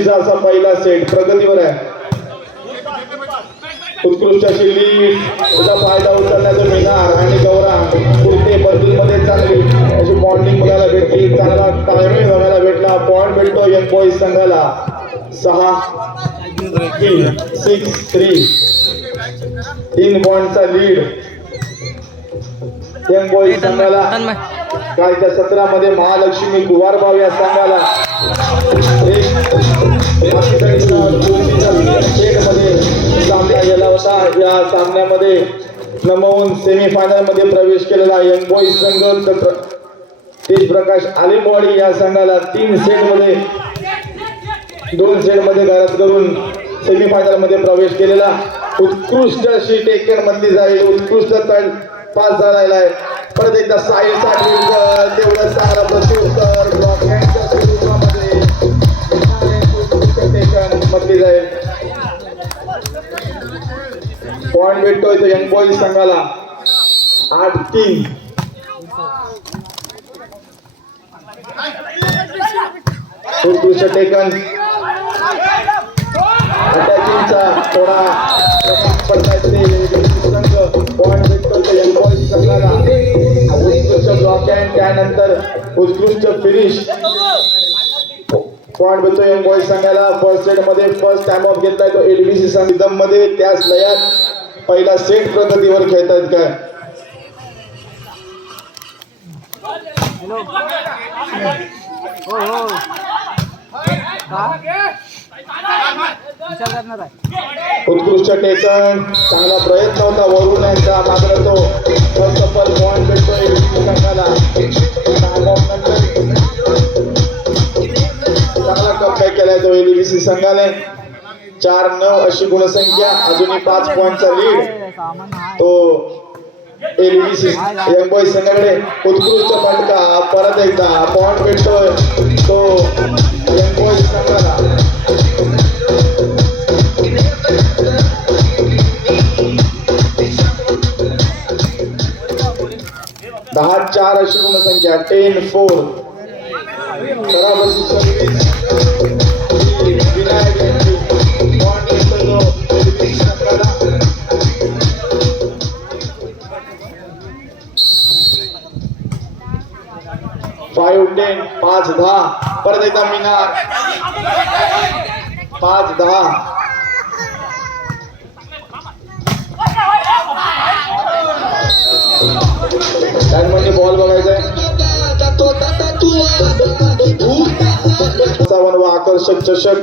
खुशीचा असा पहिला सेट प्रगतीवर आहे. उत्कृष्ट अशी लीड त्याचा फायदा उचलण्याचा मिनार आणि गौरव पुढते बदलमध्ये चांगली अशी बॉन्डिंग बघायला भेटली. चांगला टायमिंग बघायला भेटला. पॉइंट भेटतो यंग बॉईज संघाला 6-3 3 पॉइंटचा लीड यंग बॉईज संघाला. कालच्या सत्रामध्ये महालक्ष्मी कुवारबाव या संघाला सामना गेला होता. या सामन्यामध्ये नमवून सेमीफायनल मध्ये प्रवेश केलेला यंग बॉईज संघ तेजप्रकाश आलिमवाडी या संघाला 2 सेट मध्ये घरात करून सेमीफायनल मध्ये प्रवेश केलेला. उत्कृष्ट अशी टेकन मधली जाईल. उत्कृष्ट पास झालेला आहे. परत एकदा साईल साठी तेवढं चांगला प्रत्युत्तर ब्लॉकहँडच्या स्वरूपामध्ये टेकन मधली जाईल. पॉइंट भेटतोय तो यंग बॉईज संघाला 8-3. उत्कृष्ट टेकन अटॅकिंगचा थोडा पॉइंट भेटतोय तो यंग बॉईज संघाला. उत्कृष्ट ब्लॉक हँड त्यानंतर उत्कृष्ट फिनिश पॉइंट भेटतो यंग बॉईज संघाला. फर्स्ट सेट मध्ये फर्स्ट टाइम ऑफ घेतलाय तो एलबीसी संघ मध्ये. त्याच लयात पहिला सेट प्रगतीवर खेळतायत काय. उत्कृष्ट टेकन चांगला प्रयत्न होता वरून यांचा. मात्र तो सफल पॉइंट भेटतो एलबीसी संघाला. चांगला कमबॅक केलाय तो एलबीसी संघाने. 4-9 अशी गुणसंख्या. अजूनही 5 पॉइंटचा लीड तो एलबीसी यंग बॉईज संघाकडे. उत्कृष्ट फटका परत एकदा पॉइंट भेटतोय तो यंग बॉईज संघाला. 10-4 अशी गुणसंख्या. 10-4 सरासरी सर्व्हिस विनायक यांची पॉइंट भेटतोय तो एलबीसी संघाला. 5-10 5-10 परत एकदा मिनार 5-10. त्यामध्ये बॉल बघायचा आहे. 55 आकर्षक चषक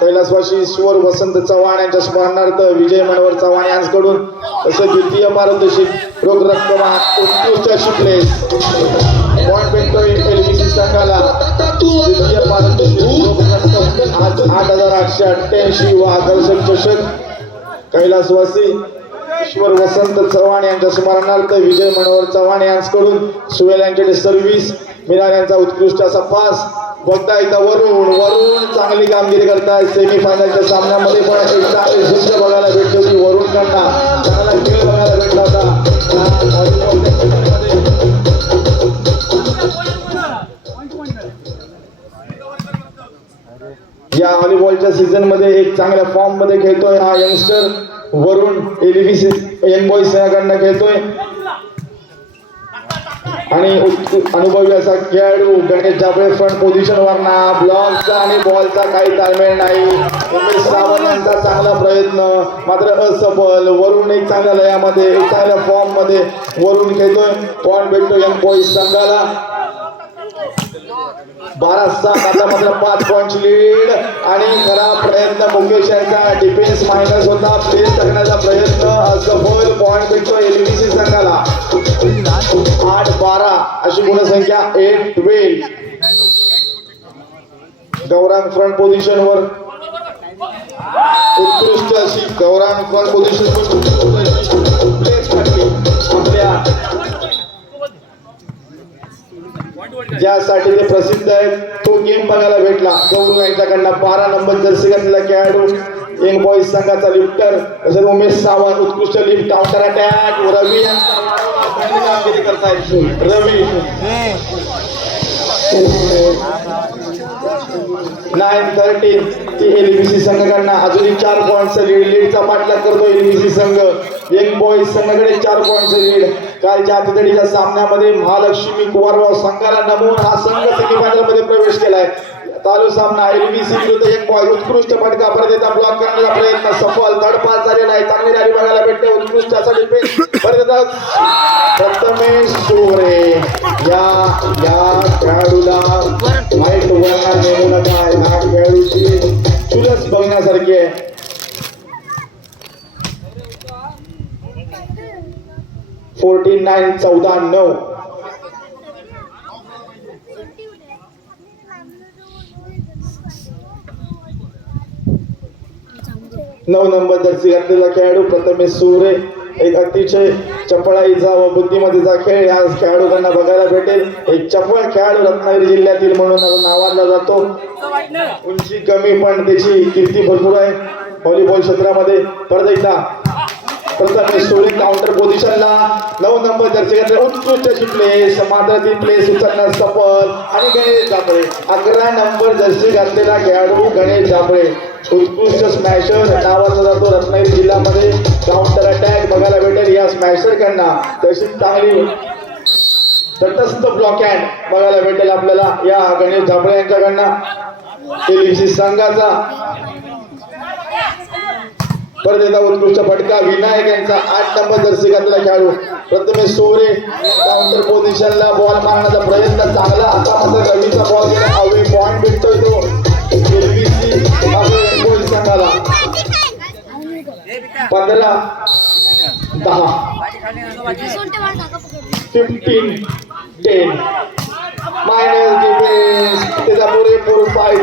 कैलासवासी ईश्वर वसंत चव्हाण यांच्या स्मरणार्थ विजय मनोहर चव्हाण यांच्याकडून तसं द्वितीय पारितोषिक रोख रक्कम उत्कृष्ट अशी प्लेस पॉइंट भेटतोय एलबीसी संघाला. द्वितीय पारितोषिक रोख रक्कम 8,888 व आकर्षक चषक कैलासवासी ईश्वर वसंत चव्हाण यांच्या स्मरणार्थ विजय मनोहर चव्हाण यांच्याकडून सुवेल यांच्याकडे सर्व्हिस. मिनार यांचा उत्कृष्ट असा पास. बघता एकदा वरून चांगली कामगिरी करताय. सेमीफायनलच्या सामन्यामध्ये पण एक चांगली झुंज बघायला भेटली होती वरूणकडनं. चांगला खेळ बघायला भेटला होता. या व्हॉलीबॉलच्या सीझन मध्ये एक चांगल्या फॉर्म मध्ये खेळतोय हा यंगस्टर वरून एलबीसी यंग बॉईज संघाकडनं खेळतोय. आणि अनुभवी असा खेळाडू गणेश जाबळे फ्रंट पोझिशन वरना. ब्लॉकचा आणि बॉलचा काही ताळमेळ नाही. उमेश सावंत यांचा चांगला प्रयत्न मात्र असफल. वरून एक चांगल्या लयामध्ये एक चांगल्या फॉर्म मध्ये वरून खेळतोय. पॉइंट भेटतो यंग बॉईज संघाला. 12-7 आता मात्र 5 पॉइंट लीड. आणि खरा प्रयत्न मुकेश यांचा डिफेन्स मायनस होता. प्लेस करण्याचा प्रयत्न असफल. पॉइंट भेटतो एलबीसी संघाला. 8-12 अशी गुणसंख्या. 8-12 गौरांग फ्रंट पोझिशन वर उत्कृष्ट अशी गौरांग फ्रंट पोझिशन आपल्या ज्यासाठी ते प्रसिद्ध आहेत तो गेम बघायला भेटला. गौरव यांच्याकडनं 12 नंबर जर्सी घातलेला खेळाडू यंग बॉईज संघाचा लिफ्टर तसेच उमेश सावंत उत्कृष्ट लिफ्ट काउंटर अटॅक. रवी कामगिरी करतायत. रवी 9-13 ती एलबीसी संघाकडनं अजूनही 4 पॉईंटचं लीडचा पाठलाग करतो एलबीसी संघ. यंग बॉईज संघाकडे 4 पॉईंटचं लीड. कालच्या अतितडीच्या सामन्यामध्ये महालक्ष्मी कुवारगाव संघाला नमवून हा संघ सेमीफायनलमध्ये प्रवेश केलाय. चालू सामना एलबीसी विरुद्ध यंग बॉय. उत्कृष्ट फटका परत एकदा ब्लॉक करण्याचा प्रयत्न सफल. धडपास झालेला आहे. चांगली रॅली बघायला भेटते. उत्कृष्ट असा डिफेन्स परत एकदा प्रथमेश सोरे या खेळाडूला वाईट उभारणार नेमू नका. ह्या खेळाडूची चुलस बघण्यासारखी आहे. फोर्टी 14-9. 9 नंबर जर्सी घातलेला खेळाडू प्रथमेश सुरे. एक अतिशय चपळाईचा व बुद्धिमत्तेचा खेळ या खेळाडूंना बघायला भेटेल. एक चपळ खेळाडू रत्नागिरी जिल्ह्यातील म्हणून नावाजला जातो. उंची कमी पण त्याची कीर्ती भरपूर आहे व्हॉलीबॉल क्षेत्रामध्ये. परत एकदा प्रथमेश सुरे काउंटर पोझिशनला. 9 नंबर जर्सी घातलेला उत्कृष्ट अशी प्लेस मात्र ती प्लेस उचलण्यास सफल. आणि गणेश जांभळे 11 नंबर जर्सी घातलेला खेळाडू गणेश जांभळे उत्कृष्ट स्मॅशर नावाजला जातो रत्नागिरी जिल्ह्यामध्ये. काउंटर अटॅक बघायला भेटेल या स्मॅशर कडनं. तशीच चांगली तटस्थ ब्लॉक हँड बघायला भेटेल आपल्याला या गणेश जांभळे यांच्याकडनं एलबीसी संघाचा. परत एकदा उत्कृष्ट फटका विनायक यांचा 8 नंबर जर्सी घातलेला खेळाडू प्रथमेश सोरे काउंटर पोझिशनला बॉल मारण्याचा प्रयत्न चांगला. आता मात्र रवीचा बॉल गेला. अवे पॉइंट भेटतोय तो एलबीसी संघाला. 15-10 15-10 मायनस डिफेन्स त्याचा पुरेपूर 5